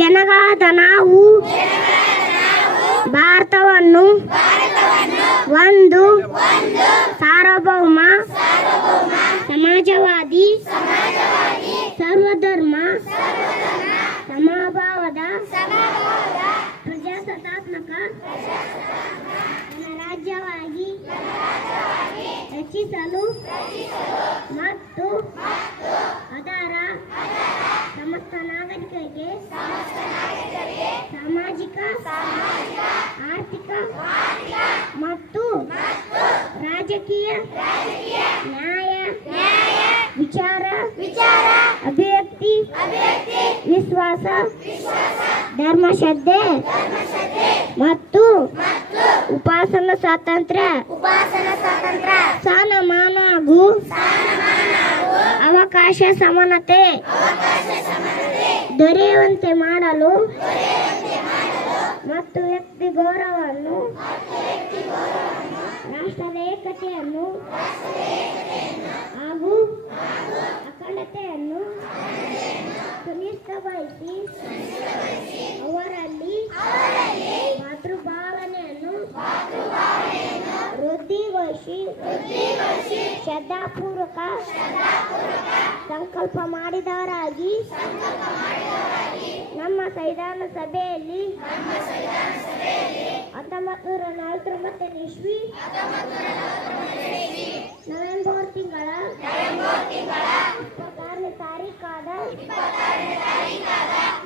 ಜನಗಳಾದ ನಾವು ಭಾರತವನ್ನು ಒಂದು ಸಾರ್ವಭೌಮ ಸಮಾಜವಾದಿ ಸರ್ವಧರ್ಮ ಸಮಭಾವದ ಪ್ರಜಾಸತ್ತಾತ್ಮಕ ಗಣರಾಜ್ಯವಾಗಿ ರಚಿಸಲು ಮತ್ತು ಅದರ ಸಮಸ್ತ ನಾಗರಿಕರಿಗೆ ಸಾಮಾಜಿಕ ಆರ್ಥಿಕ ಮತ್ತು ರಾಜಕೀಯ ನ್ಯಾಯ ವಿಚಾರ ಅಭಿವ್ಯಕ್ತಿ ವಿಶ್ವಾಸ ಧರ್ಮಶ್ರದ್ಧೆ ಮತ್ತು ಉಪಾಸನಾ ಸ್ವಾತಂತ್ರ್ಯ ಸ್ಥಾನಮಾನ ಹಾಗೂ ಅವಕಾಶ ಸಮಾನತೆ ದೊರೆಯುವಂತೆ ಮಾಡಲು ಮತ್ತು ವ್ಯಕ್ತಿ ಗೌರವವನ್ನು ರಾಷ್ಟ್ರದ ಏಕತೆಯನ್ನು ಹಾಗೂ ಅಖಂಡತೆಯನ್ನು ಸುನಿಶ್ಚಿತಗೊಳಿಸಿ ಅವರಲ್ಲಿ ಮಾತೃಭಾವನೆಯನ್ನು ವೃದ್ಧಿಗೊಳಿಸಿ ಶ್ರದ್ಧಾಪೂರ್ವಕ ಸಂಕಲ್ಪ ಮಾಡಿದವರಾಗಿ ನಮ್ಮ ಸಂವಿಧಾನ ಸಭೆಯಲ್ಲಿ 1949 ಇಸ್ವಿ ನವೆಂಬರ್ ತಿಂಗಳ 26ನೇ ತಾರೀಕಾದ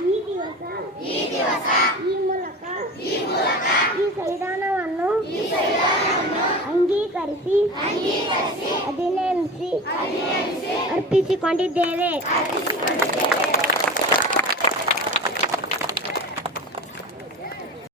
ಈ ದಿವಸ ಈ ಮೂಲಕ ಈ ಸಂವಿಧಾನವನ್ನು ಅಂಗೀಕರಿಸಿ ಅಧಿನೇಮಿಸಿ ಅರ್ಪಿಸಿಕೊಂಡಿದ್ದೇವೆ.